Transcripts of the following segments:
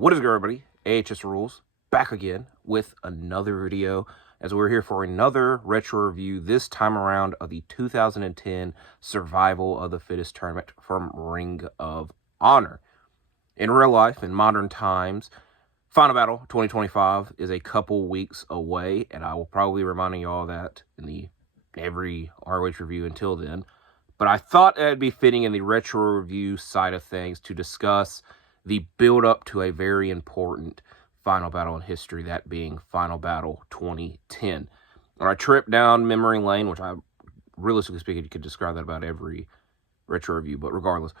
What is good, everybody? AHS Rules back again with another video as we're here for another retro review, this time around of the 2010 Survival of the Fittest Tournament from Ring of Honor. In real life, in modern times, Final Battle 2025 is a couple weeks away, and I will probably be reminding you all that in every ROH review until then. But I thought it'd be fitting in the retro review side of things to discuss the build-up to a very important final battle in history, that being Final Battle 2010. On our trip down memory lane, which I, realistically speaking, you could describe that about every retro review, but regardless,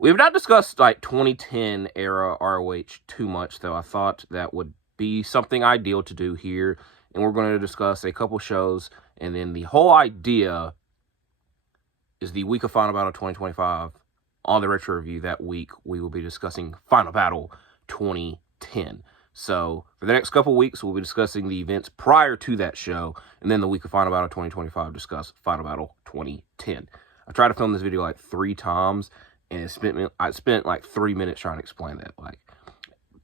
we have not discussed, 2010 era ROH too much, though I thought that would be something ideal to do here, and we're going to discuss a couple shows, and then the whole idea is the week of Final Battle 2025. On the retro review that week, we will be discussing Final Battle 2010. So, for the next couple weeks, we'll be discussing the events prior to that show, and then the week of Final Battle 2025, discuss Final Battle 2010. I tried to film this video 3 times, and I spent 3 minutes trying to explain that.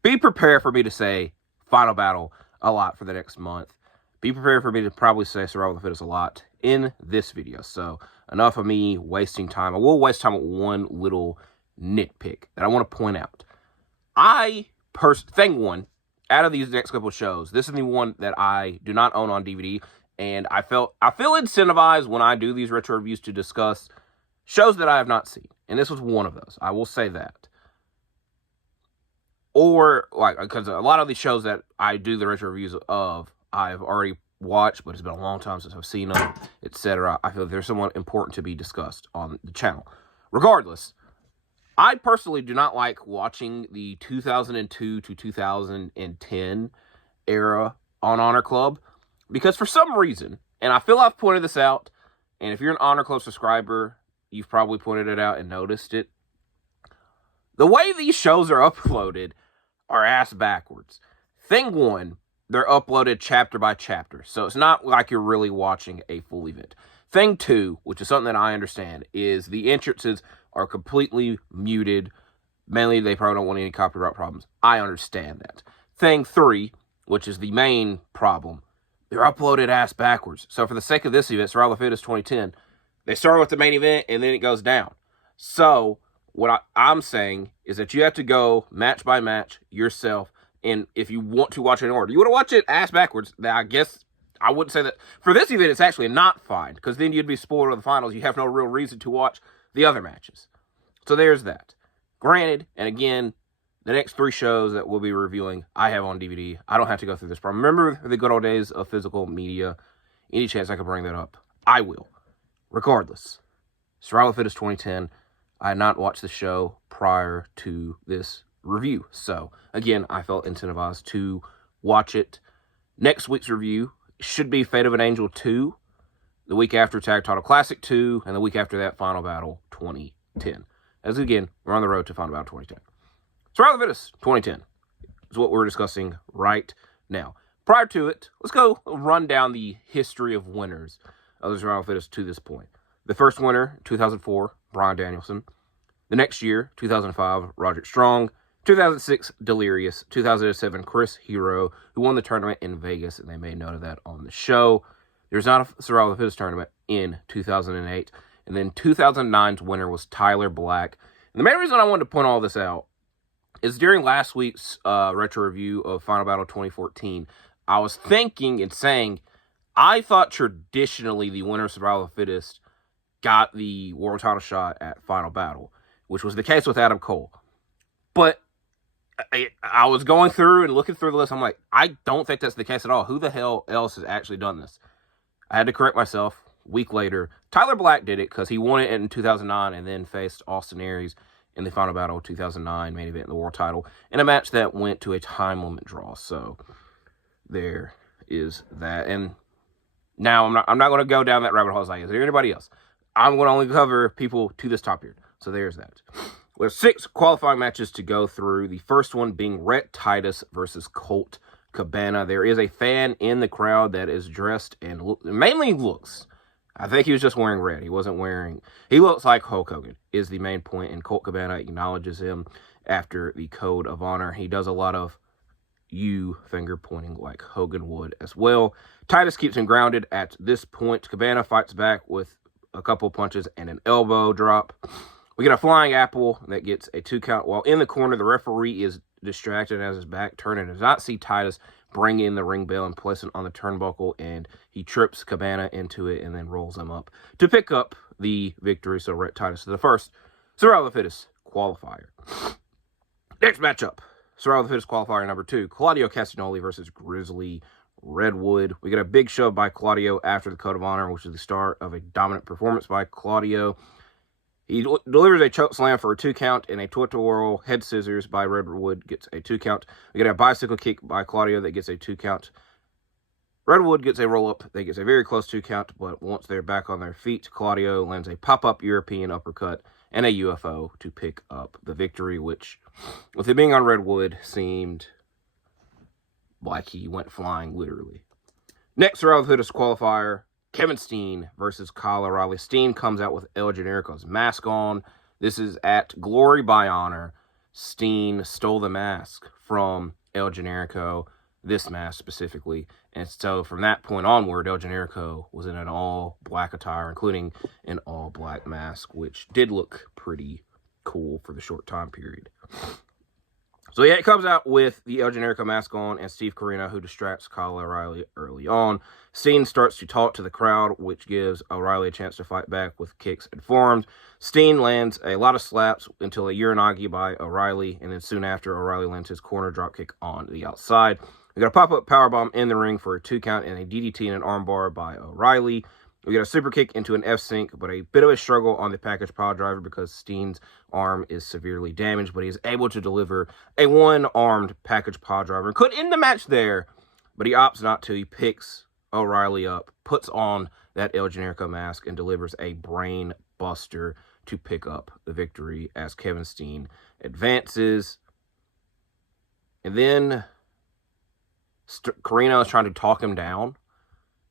Be prepared for me to say Final Battle a lot for the next month. Be prepared for me to probably say Survival of the Fittest a lot in this video. So, enough of me wasting time. I will waste time with one little nitpick that I want to point out. Thing one, out of these next couple of shows, this is the one that I do not own on DVD, and I feel incentivized when I do these retro reviews to discuss shows that I have not seen. And this was one of those. I will say that. Or, because a lot of these shows that I do the retro reviews of, I've already watched, but it's been a long time since I've seen them, etc. I feel there's someone important to be discussed on the channel. Regardless, I personally do not like watching the 2002 to 2010 era on Honor Club, because for some reason, and I feel I've pointed this out, and if you're an Honor Club subscriber, you've probably pointed it out and noticed it. The way these shows are uploaded are ass backwards. Thing one, they're uploaded chapter by chapter, so it's not like you're really watching a full event. Thing two, which is something that I understand, is the entrances are completely muted. Mainly, they probably don't want any copyright problems. I understand that. Thing three, which is the main problem, they're uploaded ass backwards. So for the sake of this event, Survival of the Fittest 2010, they start with the main event, and then it goes down. So what I'm saying is that you have to go match by match yourself. And if you want to watch it in order, you want to watch it ass backwards, I guess I wouldn't say that. For this event, it's actually not fine, because then you'd be spoiled with the finals. You have no real reason to watch the other matches. So there's that. Granted, and again, the next 3 shows that we'll be reviewing, I have on DVD. I don't have to go through this problem. Remember the good old days of physical media? Any chance I can bring that up, I will. Regardless, Survival of the Fittest 2010, I had not watched the show prior to this review. So, again, I felt incentivized to watch it. Next week's review should be Fate of an Angel 2, the week after Tag Title Classic 2, and the week after that, Final Battle 2010. As again, we're on the road to Final Battle 2010. Survival of the Fittest 2010 is what we're discussing right now. Prior to it, let's go run down the history of winners of the Survival of the Fittest to this point. The first winner, 2004, Bryan Danielson. The next year, 2005, Roderick Strong. 2006, Delirious. 2007, Chris Hero, who won the tournament in Vegas, and they made note of that on the show. There's not a Survival of the Fittest tournament in 2008. And then 2009's winner was Tyler Black. And the main reason I wanted to point all this out is during last week's retro review of Final Battle 2014, I was thinking and saying, I thought traditionally the winner of Survival of the Fittest got the world title shot at Final Battle, which was the case with Adam Cole. But I was going through and looking through the list. I'm like, I don't think that's the case at all. Who the hell else has actually done this? I had to correct myself. A week later, Tyler Black did it because he won it in 2009 and then faced Austin Aries in the Final Battle 2009 main event in the world title in a match that went to a time limit draw. So there is that. And now I'm not going to go down that rabbit hole. Is there anybody else? I'm going to only cover people to this top here. So there's that. We have 6 qualifying matches to go through. The first one being Rhett Titus versus Colt Cabana. There is a fan in the crowd that is dressed and mainly looks. I think he was just wearing red. He wasn't wearing. He looks like Hulk Hogan is the main point, and Colt Cabana acknowledges him after the Code of Honor. He does a lot of finger pointing like Hogan would as well. Titus keeps him grounded at this point. Cabana fights back with a couple punches and an elbow drop. We get a flying apple that gets a 2 count. While in the corner, the referee is distracted as his back turned and does not see Titus bring in the ring bell and place it on the turnbuckle, and he trips Cabana into it and then rolls him up to pick up the victory. So Rhett Titus to the first Survival of the Fittest qualifier. Next matchup, Survival of the Fittest qualifier number 2, Claudio Castagnoli versus Grizzly Redwood. We get a big shove by Claudio after the Code of Honor, which is the start of a dominant performance by Claudio. He delivers a choke slam for a 2 count, and a Twirl head scissors by Redwood gets a 2 count. We get a bicycle kick by Claudio that gets a 2 count. Redwood gets a roll-up that gets a very close 2 count, but once they're back on their feet, Claudio lands a pop-up European uppercut and a UFO to pick up the victory, which, with it being on Redwood, seemed like he went flying, literally. Next, Survival of the Fittest qualifier, Kevin Steen versus Kyle O'Reilly. Steen comes out with El Generico's mask on. This is at Glory by Honor. Steen stole the mask from El Generico, this mask specifically. And so from that point onward, El Generico was in an all-black attire, including an all-black mask, which did look pretty cool for the short time period. So yeah, it comes out with the El Generico mask on and Steve Corino, who distracts Kyle O'Reilly early on. Steen starts to talk to the crowd, which gives O'Reilly a chance to fight back with kicks and forearms. Steen lands a lot of slaps until a Uranagi by O'Reilly, and then soon after, O'Reilly lands his corner dropkick on the outside. We got a pop-up powerbomb in the ring for a 2 count and a DDT and an armbar by O'Reilly. We get a super kick into an F-Sync, but a bit of a struggle on the package pile driver because Steen's arm is severely damaged, but he is able to deliver a one-armed package pile driver. Could end the match there, but he opts not to. He picks O'Reilly up, puts on that El Generico mask, and delivers a brain buster to pick up the victory as Kevin Steen advances. And then Corino is trying to talk him down,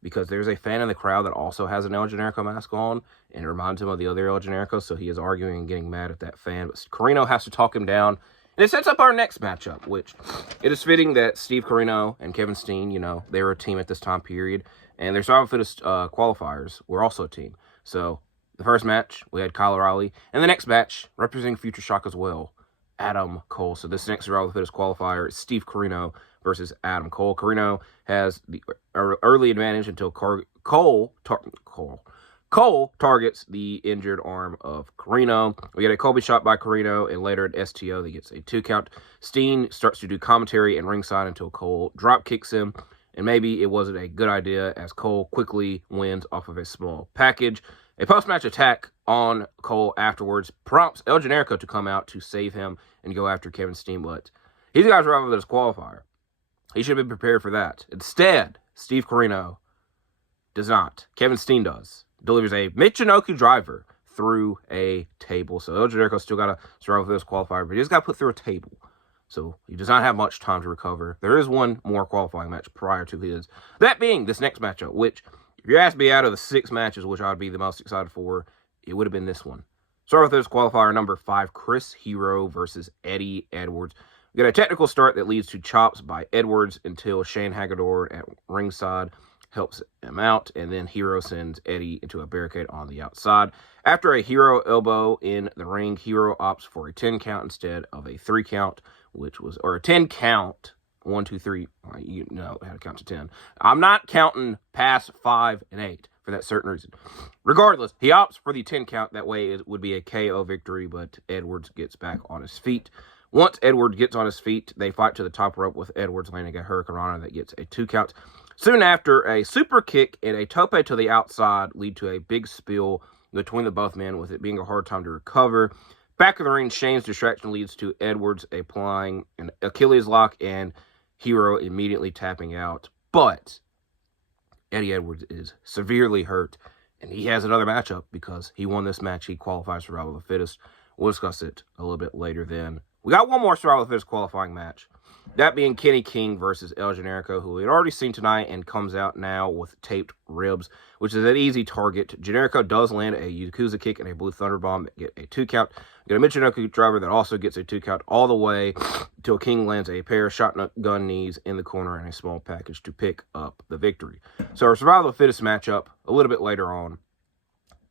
because there's a fan in the crowd that also has an El Generico mask on, and it reminds him of the other El Generico, so he is arguing and getting mad at that fan. But Corino has to talk him down, and it sets up our next matchup, which it is fitting that Steve Corino and Kevin Steen, they were a team at this time period, and their Survival Fittest qualifiers were also a team. So the first match, we had Kyle O'Reilly, and the next match, representing Future Shock as well, Adam Cole. So this next Survival Fittest qualifier is Steve Corino versus Adam Cole. Corino has the early advantage until Cole targets the injured arm of Corino. We get a Colby shot by Corino, and later at STO that gets a 2 count. Steen starts to do commentary and ringside until Cole drop kicks him, and maybe it wasn't a good idea as Cole quickly wins off of a small package. A post-match attack on Cole afterwards prompts El Generico to come out to save him and go after Kevin Steen, but he's got to survive this qualifier. He should have been prepared for that. Instead, Steve Corino does not. Kevin Steen does. Delivers a Michinoku driver through a table. So El Generico still got to survive this qualifier, but he just got put through a table. So he does not have much time to recover. There is one more qualifying match prior to his. That being this next matchup, which, if you ask me, out of the 6 matches which I would be the most excited for, it would have been this one. Start with this qualifier number 5, Chris Hero versus Eddie Edwards. We got a technical start that leads to chops by Edwards until Shane Hagedorn at ringside helps him out, and then Hero sends Eddie into a barricade on the outside. After a Hero elbow in the ring, Hero opts for a 10 count instead of a 3 count, or a 10 count. 1, 2, 3. You know how to count to 10. I'm not counting past 5 and 8 for that certain reason. Regardless, he opts for the 10 count. That way it would be a KO victory, but Edwards gets back on his feet. Once Edwards gets on his feet, they fight to the top rope with Edwards landing a Hurricane Rana that gets a 2 count. Soon after, a super kick and a tope to the outside lead to a big spill between the both men, with it being a hard time to recover. Back of the ring, Shane's distraction leads to Edwards applying an Achilles lock and Hero immediately tapping out. But Eddie Edwards is severely hurt, and he has another matchup because he won this match. He qualifies for Survival of the Fittest. We'll discuss it a little bit later then we got one more Survival of the Fittest qualifying match. That being Kenny King versus El Generico, who we had already seen tonight and comes out now with taped ribs, which is an easy target. Generico does land a Yakuza kick and a Blue Thunder Bomb that get a 2 count. You got a Michinoku driver that also gets a 2 count all the way until King lands a pair of shotgun knees in the corner and a small package to pick up the victory. So our Survival of the Fittest matchup a little bit later on.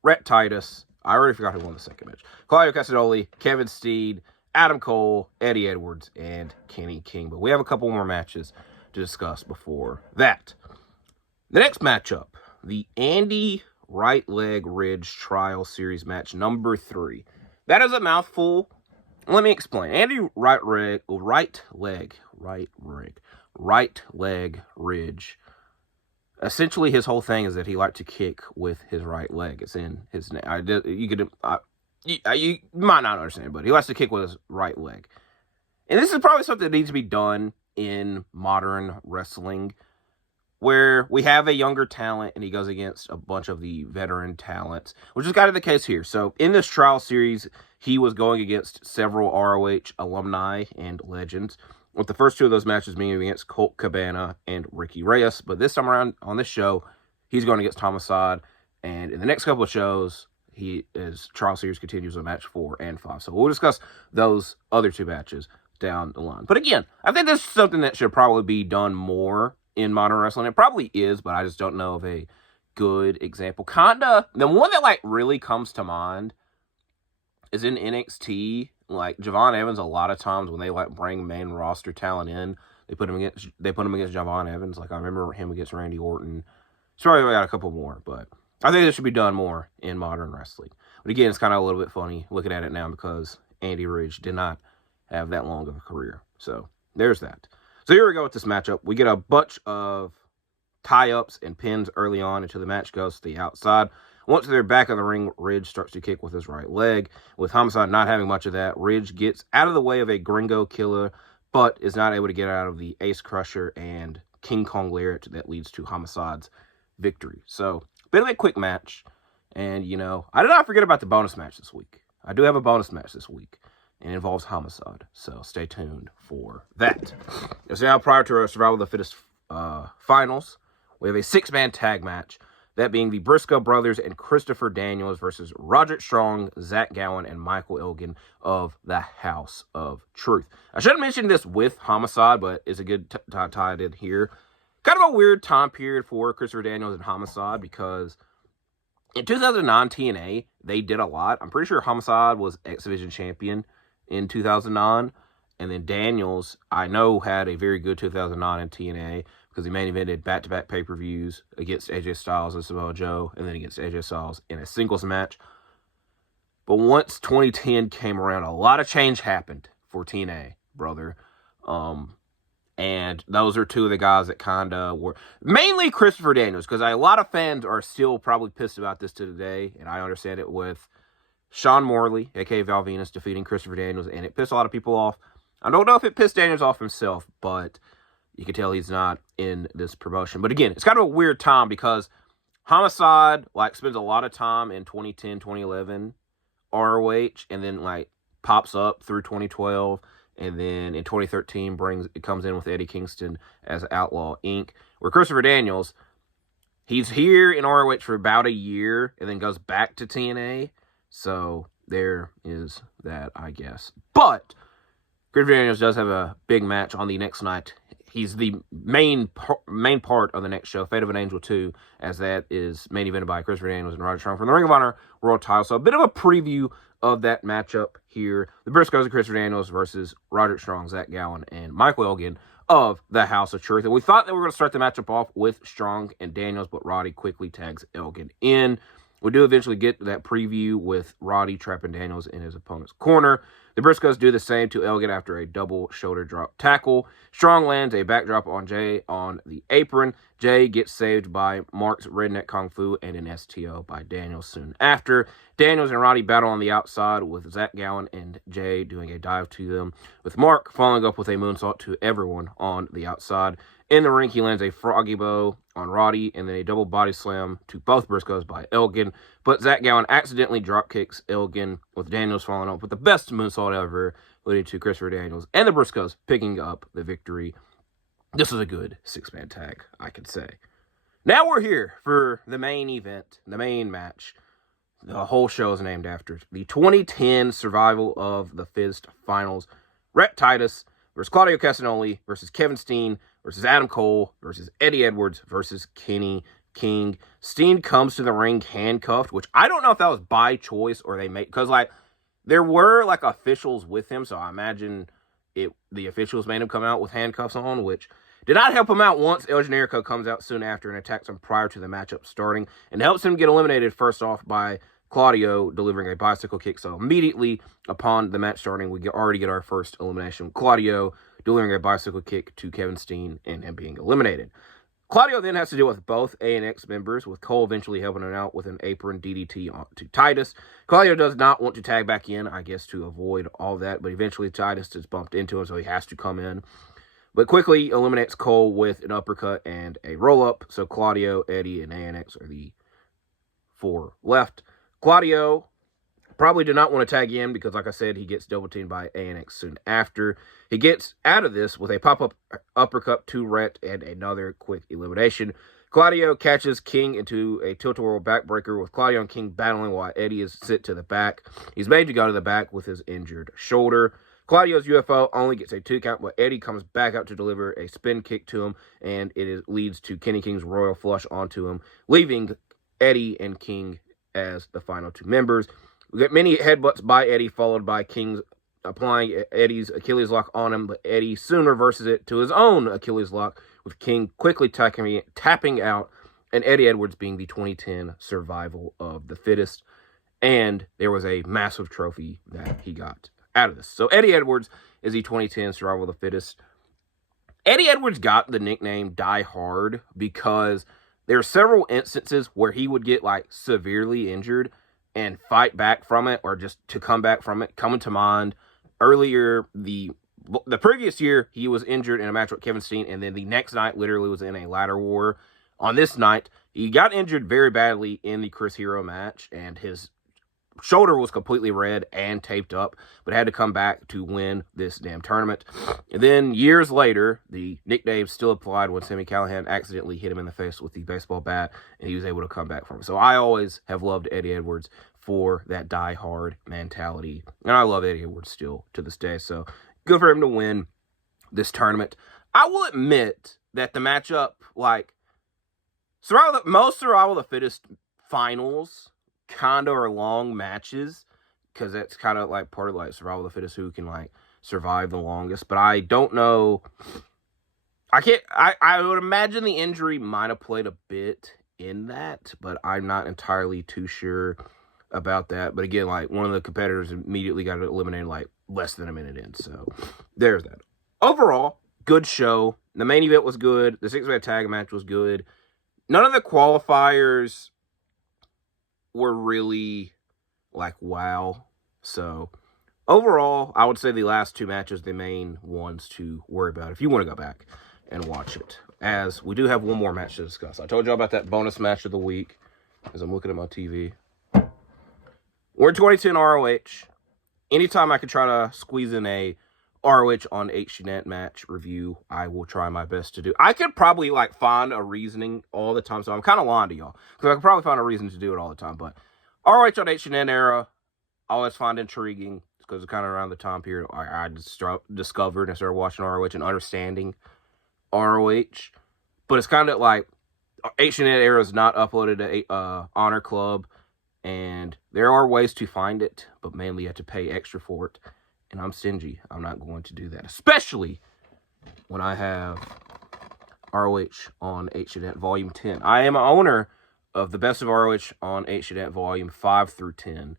Rhett Titus, I already forgot who won the second match. Claudio Castagnoli, Kevin Steen, Adam Cole, Eddie Edwards, and Kenny King. But we have a couple more matches to discuss before that. The next matchup, the Andy Right Leg Ridge Trial Series match number 3. That is a mouthful. Let me explain. Andy Right Leg Ridge. Essentially, his whole thing is that he liked to kick with his right leg. It's in his name. You might not understand, but he likes to kick with his right leg. And this is probably something that needs to be done in modern wrestling, where we have a younger talent and he goes against a bunch of the veteran talents, which is kind of the case here. So in this trial series, he was going against several ROH alumni and legends, with the first 2 of those matches being against Colt Cabana and Ricky Reyes. But this time around on this show, he's going against Homicide. And in the next couple of shows, his trial series continues on match 4 and 5. So we'll discuss those other 2 matches down the line. But again, I think this is something that should probably be done more in modern wrestling. It probably is, but I just don't know of a good example. Kinda, the one that like really comes to mind is in NXT. Like Javon Evans, a lot of times when they like bring main roster talent in, they put him against Javon Evans. Like I remember him against Randy Orton. Sorry, we got a couple more, but I think this should be done more in modern wrestling. But again, it's kind of a little bit funny looking at it now because Andy Ridge did not have that long of a career. So there's that. So here we go with this matchup. We get a bunch of tie-ups and pins early on until the match goes to the outside. Once they're back in the ring, Ridge starts to kick with his right leg. With Homicide not having much of that, Ridge gets out of the way of a Gringo Killer, but is not able to get out of the Ace Crusher and King Kong Lariat that leads to Homicide's victory. So, bit of a quick match. And, you know, I did not forget about the bonus match this week. I do have a bonus match this week. And it involves Homicide. So, stay tuned for that. So now, prior to our Survival of the Fittest finals, we have a 6-man tag match. That being the Briscoe brothers and Christopher Daniels versus Roderick Strong, Zach Gowen, and Michael Elgin of the House of Truth. I should have mentioned this with Homicide, but it's a good tie in here. Kind of a weird time period for Christopher Daniels and Homicide because in 2009 TNA, they did a lot. I'm pretty sure Homicide was X Division champion in 2009. And then Daniels, I know, had a very good 2009 in TNA because he main evented back-to-back pay-per-views against AJ Styles and Samoa Joe, and then against AJ Styles in a singles match. But once 2010 came around, a lot of change happened for TNA, brother. And those are 2 of the guys that kind of were... Mainly Christopher Daniels, because a lot of fans are still probably pissed about this to today, and I understand it with Sean Morley, a.k.a. Val Venus, defeating Christopher Daniels, and it pissed a lot of people off. I don't know if it pissed Daniels off himself, but you can tell he's not in this promotion. But again, it's kind of a weird time because Homicide, like, spends a lot of time in 2010, 2011 ROH, and then, like, pops up through 2012, and then in 2013 comes in with Eddie Kingston as Outlaw Inc., where Christopher Daniels, he's here in ROH for about a year, and then goes back to TNA. So there is that, I guess. But Christopher Daniels does have a big match on the next night. He's the main part of the next show, Fate of an Angel 2, as that is main evented by Christopher Daniels and Roderick Strong from the Ring of Honor World title. So a bit of a preview of that matchup here. The Briscoes and Christopher Daniels versus Roderick Strong, Zach Gowen, and Michael Elgin of the House of Truth. And we thought that we were going to start the matchup off with Strong and Daniels, but Roddy quickly tags Elgin in. We do eventually get that preview with Roddy trapping Daniels in his opponent's corner. The Briscoes do the same to Elgin after a double shoulder drop tackle. Strong lands a backdrop on Jay on the apron. Jay gets saved by Mark's Redneck Kung Fu and an STO by Daniels soon after. Daniels and Roddy battle on the outside with Zach Gowen and Jay doing a dive to them, with Mark following up with a moonsault to everyone on the outside. In the ring, he lands a froggy bow on Roddy and then a double body slam to both Briscoes by Elgin. But Zach Gowen accidentally drop kicks Elgin, with Daniels following up with the best moonsault ever leading to Christopher Daniels and the Briscoes picking up the victory. This was a good six-man tag, I could say. Now we're here for the main event, the main match. The whole show is named after it. The 2010 Survival of the Fittest Finals. Rhett Titus versus Claudio Castagnoli versus Kevin Steen versus Adam Cole versus Eddie Edwards versus Kenny King. Steen comes to the ring handcuffed, which I don't know if that was by choice or they made, because like there were like officials with him, so I imagine the officials made him come out with handcuffs on, which did not help him out once El Generico comes out soon after and attacks him prior to the matchup starting and helps him get eliminated first off by Claudio delivering a bicycle kick. So immediately upon the match starting, we already get our first elimination. Claudio delivering a bicycle kick to Kevin Steen and him being eliminated. Claudio then has to deal with both ANX members, with Cole eventually helping him out with an apron DDT to Titus. Claudio does not want to tag back in, I guess, to avoid all that, but eventually Titus is bumped into him, so he has to come in. But quickly eliminates Cole with an uppercut and a roll-up, so Claudio, Eddie, and ANX are the four left. Claudio probably did not want to tag in because, like I said, he gets double-teamed by ANX soon after. He gets out of this with a pop-up uppercut to Rhett and another quick elimination. Claudio catches King into a tilt-a-whirl backbreaker with Claudio and King battling while Eddie is sent to the back. He's made to go to the back with his injured shoulder. Claudio's UFO only gets a 2 count, but Eddie comes back out to deliver a spin kick to him, and leads to Kenny King's Royal Flush onto him, leaving Eddie and King as the final 2 members. We get many headbutts by Eddie, followed by King's applying Eddie's Achilles lock on him, but Eddie soon reverses it to his own Achilles lock, with King quickly tapping out, and Eddie Edwards being the 2010 Survival of the Fittest. And there was a massive trophy that he got out of this. So Eddie Edwards is the 2010 Survival of the Fittest. Eddie Edwards got the nickname Die Hard because there are several instances where he would get like severely injured and fight back from it, or just to come back from it. Coming to mind, earlier, the previous year, he was injured in a match with Kevin Steen, and then the next night literally was in a ladder war. On this night, he got injured very badly in the Chris Hero match, and his shoulder was completely red and taped up, but had to come back to win this damn tournament. And then years later, the nickname still applied when Sami Callihan accidentally hit him in the face with the baseball bat, and he was able to come back from it. So I always have loved Eddie Edwards for that die-hard mentality, and I love Eddie Edwards still to this day. So good for him to win this tournament. I will admit that the matchup, like most Survival of the Fittest finals, kind of are long matches, because that's kind of like part of like Survival of the Fittest, who can like survive the longest. But I don't know. I would imagine the injury might have played a bit in that, but I'm not entirely too sure about that. But again, like one of the competitors immediately got eliminated like less than a minute in. So there's that. Overall, good show. The main event was good. The 6-man tag match was good. None of the qualifiers were really like wow. So overall, I would say the last 2 matches, the main ones to worry about if you want to go back and watch it. As we do have one more match to discuss. I told you about that bonus match of the week as I'm looking at my TV. We're in 2010 ROH. Anytime I can try to squeeze in a ROH on HDNet match review, I will try my best to do. I could probably like find a reasoning all the time, so I'm kind of lying to y'all, because I could probably find a reason to do it all the time. But ROH on HDNet era, I always find intriguing, because it's kind of around the time period I discovered and started watching ROH and understanding ROH. But it's kind of like HDNet era is not uploaded to Honor Club, and there are ways to find it, but mainly you have to pay extra for it. And I'm stingy. I'm not going to do that. Especially when I have ROH on HDNet Volume 10. I am an owner of the Best of ROH on HDNet Volume 5 through 10.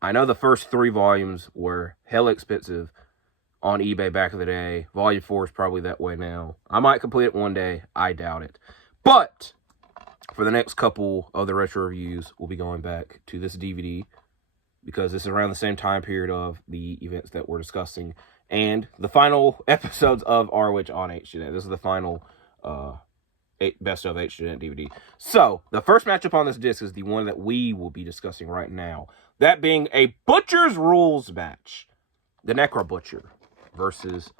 I know the first 3 volumes were hella expensive on eBay back in the day. Volume 4 is probably that way now. I might complete it one day. I doubt it. But for the next couple of the retro reviews, we'll be going back to this DVD, because this is around the same time period of the events that we're discussing, and the final episodes of ROH on HDNet. This is the final Best of HDNet DVD. So, the first matchup on this disc is the one that we will be discussing right now. That being a Butcher's Rules match the Necro Butcher versus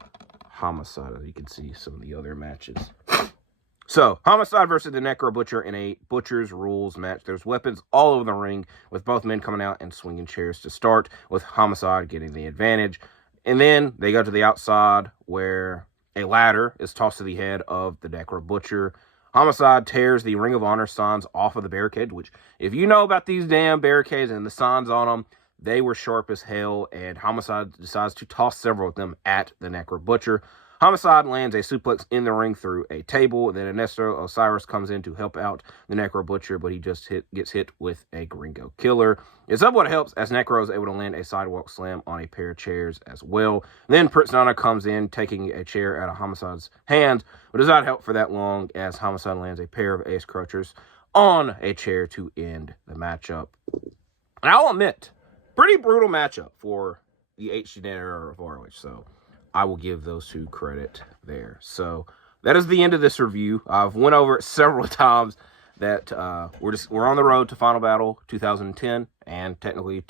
Homicide, as you can see some of the other matches. So, Homicide versus the Necro Butcher in a Butcher's Rules match. There's weapons all over the ring, with both men coming out and swinging chairs to start, with Homicide getting the advantage. And then they go to the outside, where a ladder is tossed to the head of the Necro Butcher. Homicide tears the Ring of Honor signs off of the barricade, which, if you know about these damn barricades and the signs on them, they were sharp as hell, and Homicide decides to toss several of them at the Necro Butcher. Homicide lands a suplex in the ring through a table, and then Ernesto Osiris comes in to help out the Necro Butcher, but he just gets hit with a Gringo Killer. It somewhat helps, as Necro is able to land a sidewalk slam on a pair of chairs as well. Then Prince Nana comes in, taking a chair out of Homicide's hand, but does not help for that long, as Homicide lands a pair of ace crutchers on a chair to end the matchup. And I'll admit, pretty brutal matchup for the HD era of ROH, so I will give those two credit there. So that is the end of this review. I've went over it several times that we're on the road to Final Battle 2010 and technically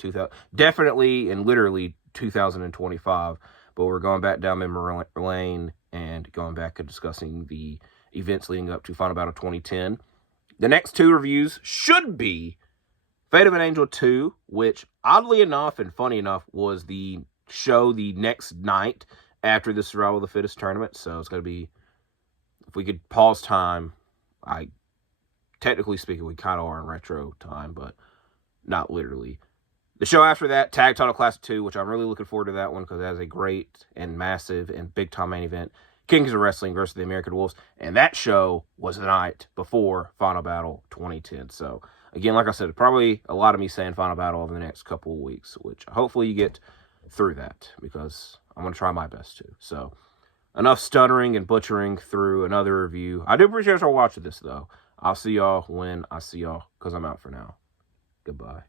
definitely and literally 2025. But we're going back down memory lane and going back and discussing the events leading up to Final Battle 2010. The next two reviews should be Fate of an Angel 2, which oddly enough and funny enough was the show the next night after the Survival of the Fittest tournament. So it's going to be, if we could pause time, technically speaking, we kind of are in retro time, but not literally. The show after that, Tag Title Classic 2, which I'm really looking forward to that one because it has a great and massive and big-time main event, Kings of Wrestling versus the American Wolves, and that show was the night before Final Battle 2010. So, again, like I said, probably a lot of me saying Final Battle over the next couple of weeks, which hopefully you get through that, because I'm going to try my best to. So, enough stuttering and butchering through another review. I do appreciate y'all watching this, though. I'll see y'all when I see y'all, because I'm out for now. Goodbye.